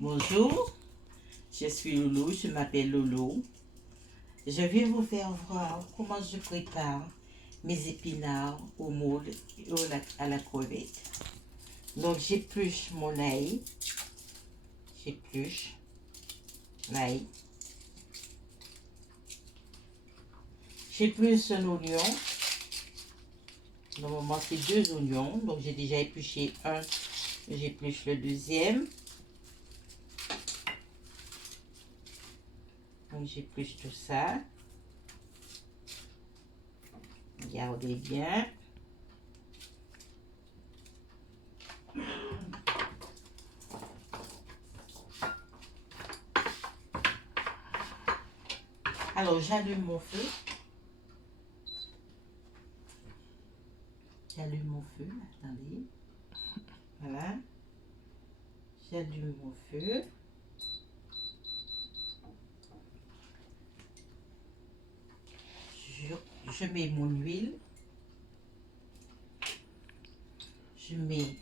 Bonjour, je suis Loulou, je m'appelle Loulou. Je vais vous faire voir comment je prépare mes épinards au moule et à la crevette. Donc j'épluche mon ail, j'épluche l'ail. J'épluche un oignon. Normalement c'est 2 oignons, donc j'ai déjà épluché un, j'épluche le deuxième. Donc j'épluche tout ça. Regardez bien. Alors j'allume mon feu. J'allume mon feu, attendez. Voilà. J'allume mon feu. Je mets mon huile. Je mets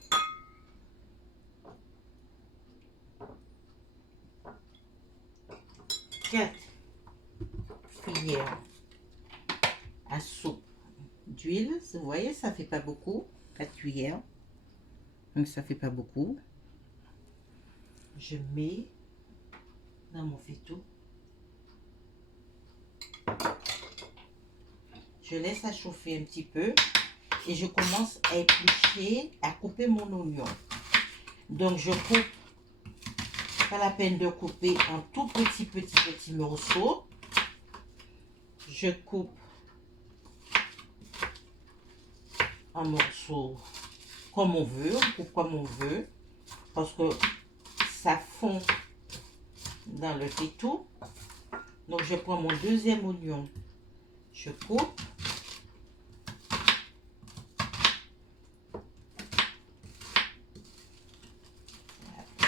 quatre cuillères à soupe d'huile. Vous voyez, ça fait pas beaucoup. 4 cuillères. Donc ça fait pas beaucoup. Je mets dans mon faitout. Je laisse à chauffer un petit peu et je commence à éplucher, à couper mon oignon. Donc je coupe, pas la peine de couper en tout petits morceaux. Je coupe en morceaux comme on veut, on coupe comme on veut, parce que ça fond dans le faitout. Donc je prends mon deuxième oignon, je coupe.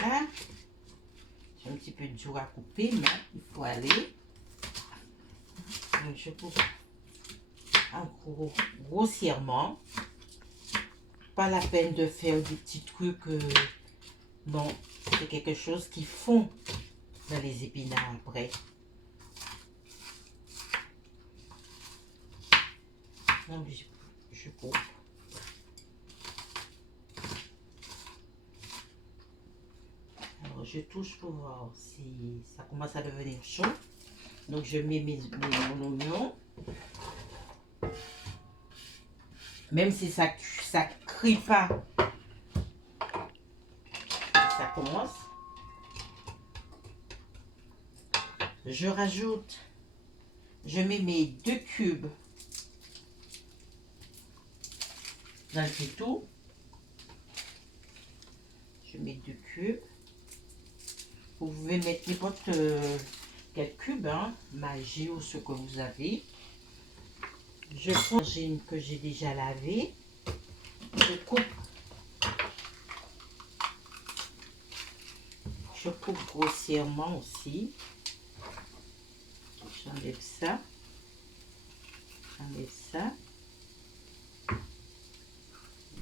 Voilà. J'ai un petit peu dur à couper, mais il faut aller. Donc je coupe grossièrement. Pas la peine de faire des petits trucs. Non, c'est quelque chose qui fond dans les épinards après. Donc je coupe. Alors je touche pour voir si ça commence à devenir chaud. Donc je mets mon oignon. Même si ça crie pas, ça commence. Je rajoute, je mets mes 2 cubes dans le faitout. Je mets 2 cubes. Vous pouvez mettre n'importe quel cube, hein, Maggi ou ce que vous avez. Je prends l'aubergine que j'ai déjà lavé. Je coupe grossièrement aussi. J'enlève ça. J'enlève ça.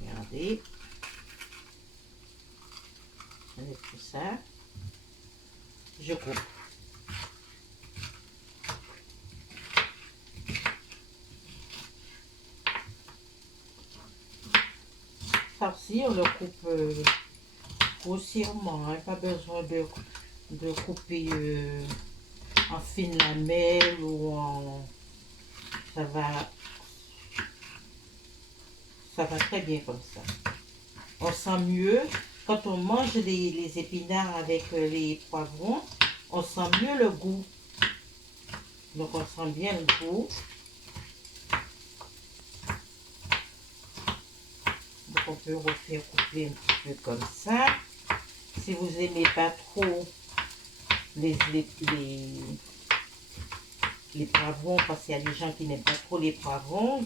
Regardez. J'enlève tout ça. Je coupe. Farci, on le coupe grossièrement. Hein, pas besoin de couper en fine lamelle ou en... Ça va très bien comme ça. On sent mieux. Quand on mange les épinards avec les poivrons, on sent mieux le goût. Donc on sent bien le goût. Donc on peut refaire couper un petit peu comme ça. Si vous n'aimez pas trop les poivrons, parce qu'il y a des gens qui n'aiment pas trop les poivrons,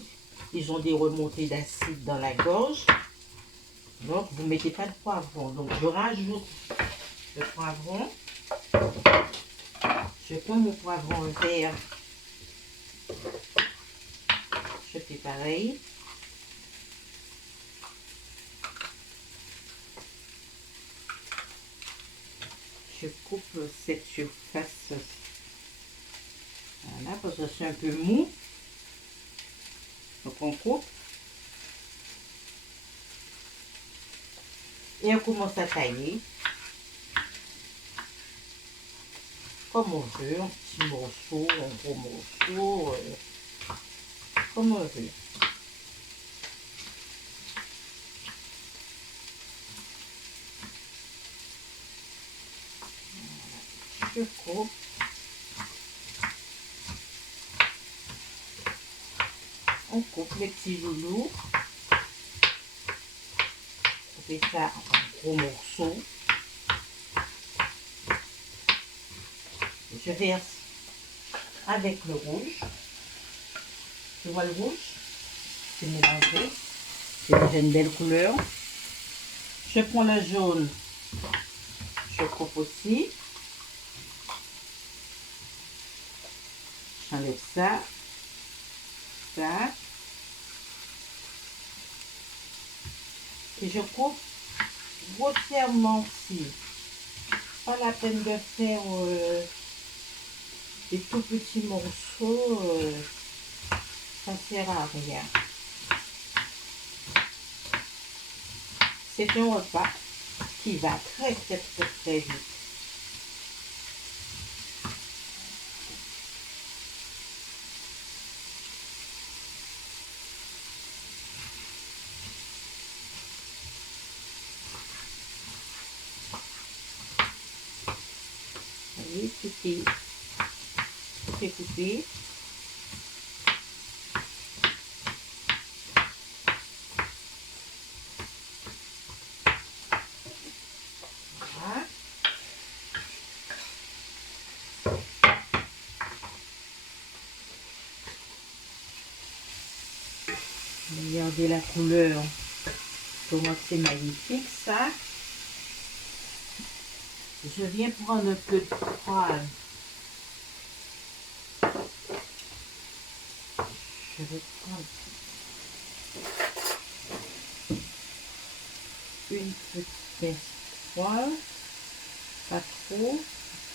ils ont des remontées d'acide dans la gorge. Donc vous ne mettez pas de poivron. Donc je rajoute le poivron. Je prends mon poivron vert. Je fais pareil. je coupe cette surface. Voilà, parce que c'est un peu mou. Donc on coupe. Et on commence à tailler. Comme on veut, un petit morceau, un gros morceau, comme on veut. Je coupe. On coupe les petits loulous. Couper ça en gros morceaux. Je verse avec le rouge. Tu vois le rouge? C'est mélangé. C'est déjà une belle couleur. Je prends le jaune. Je coupe aussi. J'enlève ça. Ça. Et je coupe grossièrement aussi. Pas la peine de faire des tout petits morceaux. Ça ne sert à rien. C'est un repas qui va très vite. Vous voyez, tout est coupé. Voilà. Regardez la couleur. Comment c'est magnifique ça. Je viens prendre un peu de poivre. Je vais prendre une petite pincée de poivre. Pas trop.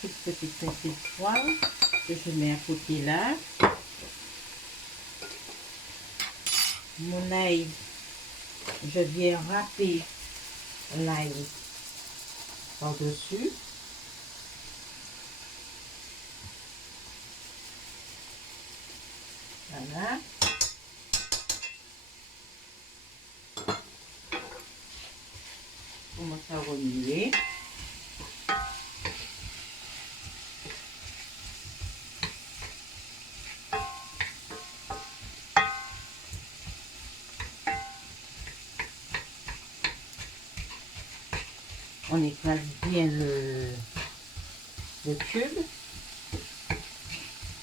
Toute petite pincée de poivre que je mets à côté là. Mon ail, je viens râper l'ail par-dessus. Voilà. On commence à remuer. On écrase bien le cube.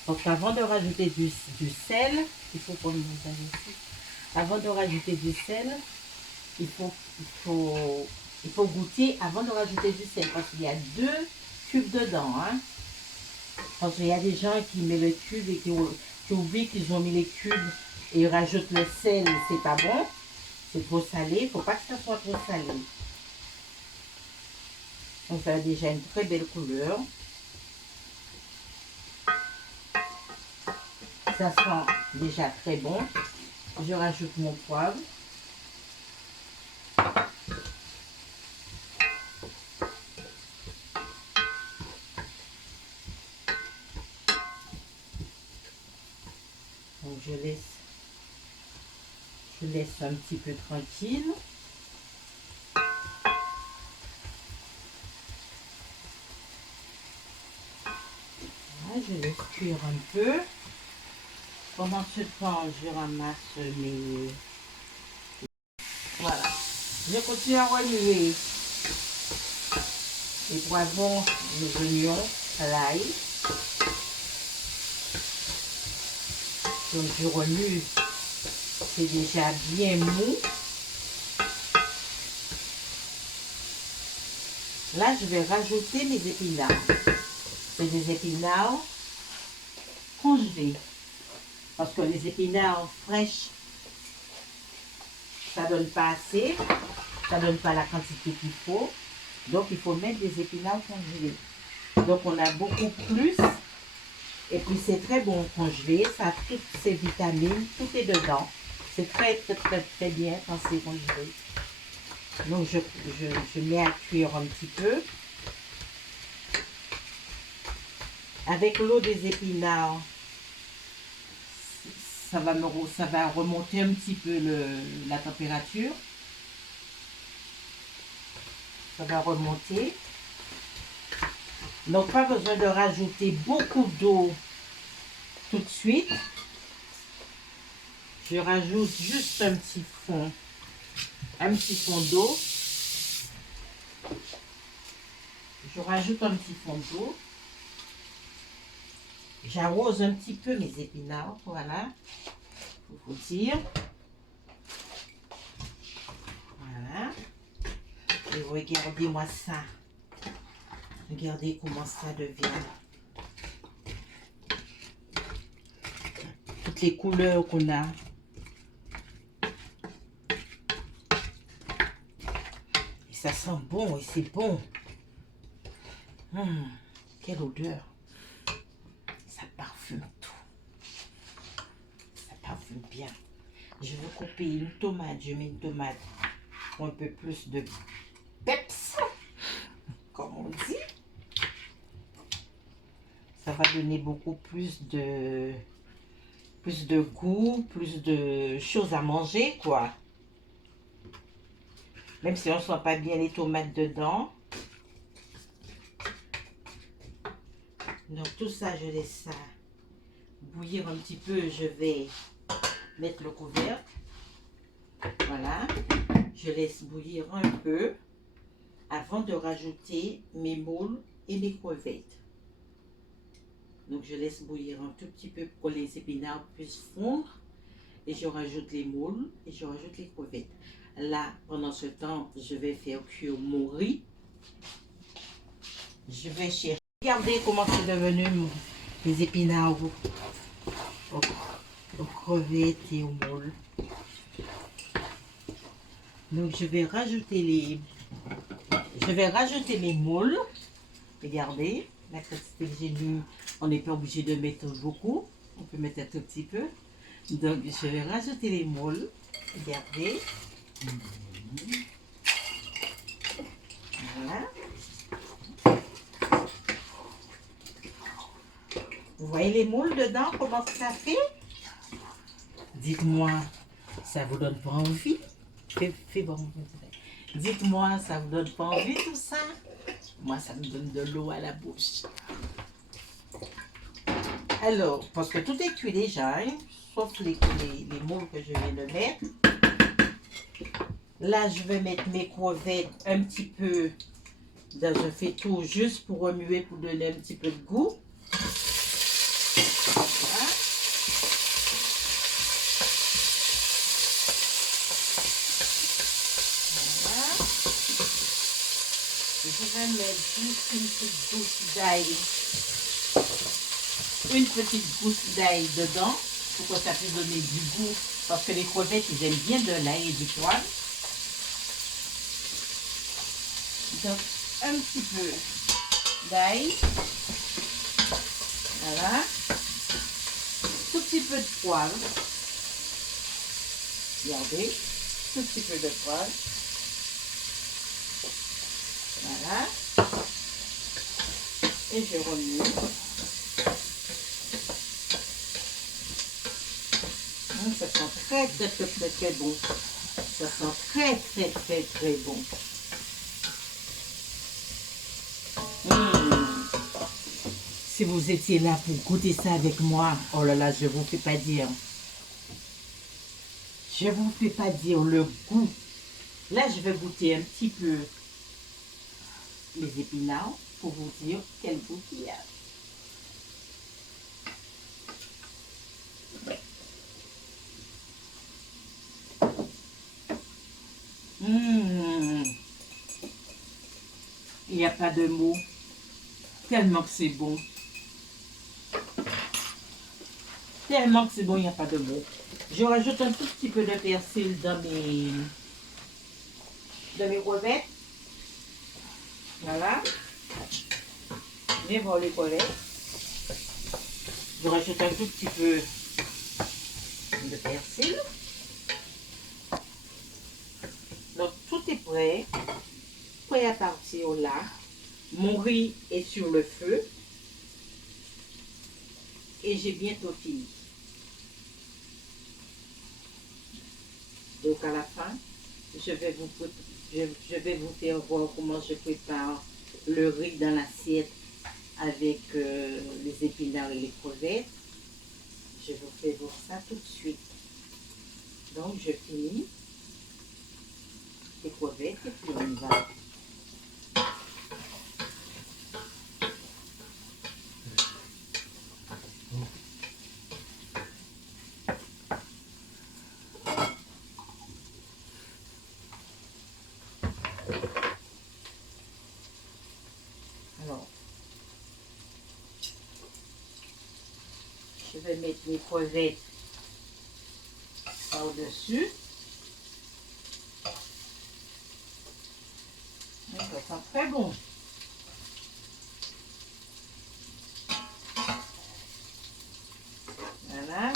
Donc avant de rajouter du sel, il faut qu'on ici. Avant de rajouter du sel, il faut goûter avant de rajouter du sel parce qu'il y a 2 cubes dedans. Hein. Parce qu'il y a des gens qui mettent le cube et qui oublient qu'ils ont mis les cubes et ils rajoutent le sel, c'est pas bon. C'est trop salé, il ne faut pas que ça soit trop salé. Donc ça a déjà une très belle couleur. Ça sent déjà très bon. Je rajoute mon poivre. Donc je laisse un petit peu tranquille. Voilà, je laisse cuire un peu. Pendant ce temps, je ramasse mes... Voilà. Je continue à remuer les poivrons, les oignons, l'ail. Donc je remue. C'est déjà bien mou. Là, je vais rajouter mes épinards. C'est des épinards congelés. Parce que les épinards fraîches, ça ne donne pas assez. Ça ne donne pas la quantité qu'il faut. Donc, il faut mettre des épinards congelés. Donc on a beaucoup plus. Et puis c'est très bon congelé. Ça a toutes ces vitamines. Tout est dedans. C'est très bien quand c'est congelé. Donc je mets à cuire un petit peu. Avec l'eau des épinards, ça va remonter un petit peu la température. Ça va remonter. Donc pas besoin de rajouter beaucoup d'eau tout de suite. Je rajoute juste un petit fond d'eau. Je rajoute un petit fond d'eau. J'arrose un petit peu mes épinards, voilà, pour vous dire. Voilà. Et regardez-moi ça. Regardez comment ça devient. Toutes les couleurs qu'on a. Et ça sent bon et c'est bon. Quelle odeur. Ça parfume tout. Ça parfume bien. Je veux couper une tomate. Je mets une tomate pour un peu plus de peps, comme on dit. Ça va donner beaucoup plus de goût, plus de choses à manger, quoi. Même si on ne sent pas bien les tomates dedans. Donc tout ça, je laisse ça bouillir un petit peu. Je vais mettre le couvercle. Voilà. Je laisse bouillir un peu avant de rajouter mes moules et mes crevettes. Donc je laisse bouillir un tout petit peu pour que les épinards puissent fondre. Et je rajoute les moules et je rajoute les crevettes. Là, pendant ce temps, je vais faire cuire mon riz. Je vais chercher. Regardez comment c'est devenu les épinards aux crevettes et aux moules. Donc je vais rajouter mes moules. Regardez, la quantité que j'ai mis, on n'est pas obligé de mettre beaucoup. On peut mettre un tout petit peu. Donc je vais rajouter les moules. Regardez. Voilà. Vous voyez les moules dedans, comment ça fait? Dites-moi, ça vous donne pas envie? Fais bon. Dites-moi, ça vous donne pas envie tout ça? Moi, ça me donne de l'eau à la bouche. Alors, parce que tout est cuit déjà, hein, sauf les moules que je viens de mettre. Là, je vais mettre mes crevettes un petit peu dans un faitout juste pour remuer, pour donner un petit peu de goût. Voilà. Voilà. Je vais mettre juste une petite gousse d'ail. Une petite gousse d'ail dedans pour que ça puisse donner du goût. Parce que les crevettes, ils aiment bien de l'ail et du poivre. Donc, un petit peu d'ail. Voilà. Tout petit peu de poivre. Regardez. Tout petit peu de poivre. Voilà. Et je remue. Ça sent très bon. Ça sent très bon. Si vous étiez là pour goûter ça avec moi, oh là là, je vous fais pas dire. Je vous fais pas dire le goût. Là, je vais goûter un petit peu les épinards pour vous dire quel goût il y a. Il n'y a pas de mots. Tellement que c'est bon. Tellement que c'est bon, il n'y a pas de mots. Je rajoute un tout petit peu de persil dans mes crevettes. Voilà. Viens voir les crevettes. Je rajoute un tout petit peu de persil. Donc tout est prêt. Prêt à partir là. Mon riz est sur le feu. Et j'ai bientôt fini. Donc à la fin, je vais vous faire voir comment je prépare le riz dans l'assiette avec les épinards et les crevettes. Je vous fais voir ça tout de suite. Donc je finis les crevettes et puis on y va. Alors, je vais mettre mes crevettes par-dessus. Ça sent très bon. Voilà.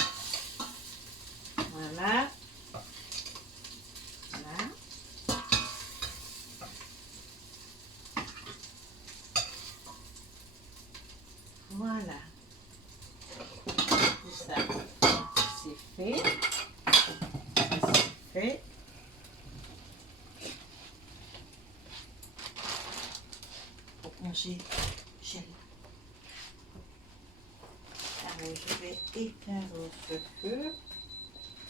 Voilà. Voilà. Voilà. Tout ça, c'est fait. C'est fait. Pour manger, j'aime. Alors, je vais éteindre ce feu.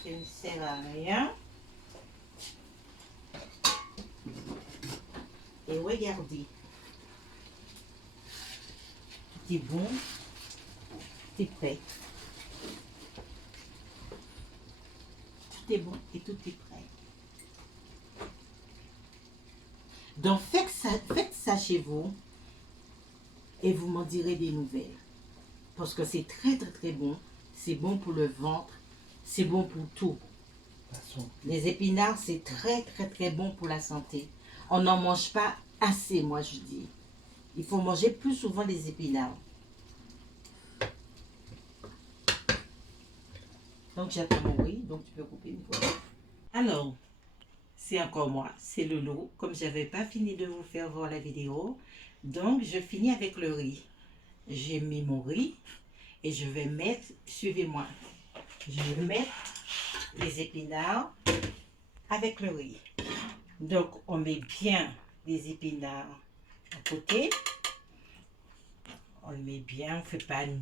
Ça ne sert à rien. Et regardez. Tout est bon. Tout est prêt. Tout est bon et tout est prêt. Donc, faites ça chez vous et vous m'en direz des nouvelles. Parce que c'est très, très, très bon. C'est bon pour le ventre. C'est bon pour tout. Les épinards, c'est très, très, très bon pour la santé. On n'en mange pas assez, moi, je dis. Il faut manger plus souvent les épinards. Donc, j'attends mon riz. Donc, tu peux couper une fois. Alors, c'est encore moi. C'est Loulou. Comme je n'avais pas fini de vous faire voir la vidéo, donc, je finis avec le riz. J'ai mis mon riz et je vais mettre, suivez-moi, je vais mettre les épinards avec le riz. Donc, on met bien les épinards à côté. On le met bien, on ne fait pas un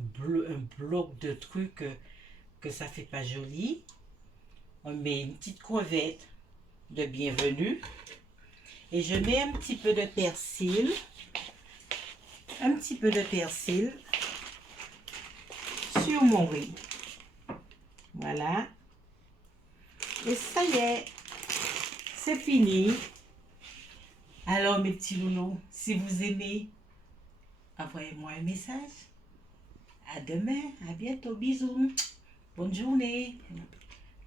bloc de trucs que ça ne fait pas joli. On met une petite crevette de bienvenue. Et je mets un petit peu de persil. Un petit peu de persil sur mon riz. Voilà. Et ça y est, c'est fini. Alors mes petits loulous, si vous aimez, envoyez-moi un message. À demain, à bientôt, bisous. Bonne journée.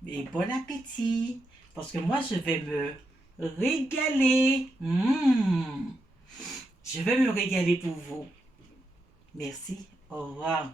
Et bon appétit. Parce que moi, je vais me régaler. Je vais me régaler pour vous. Merci. Au revoir.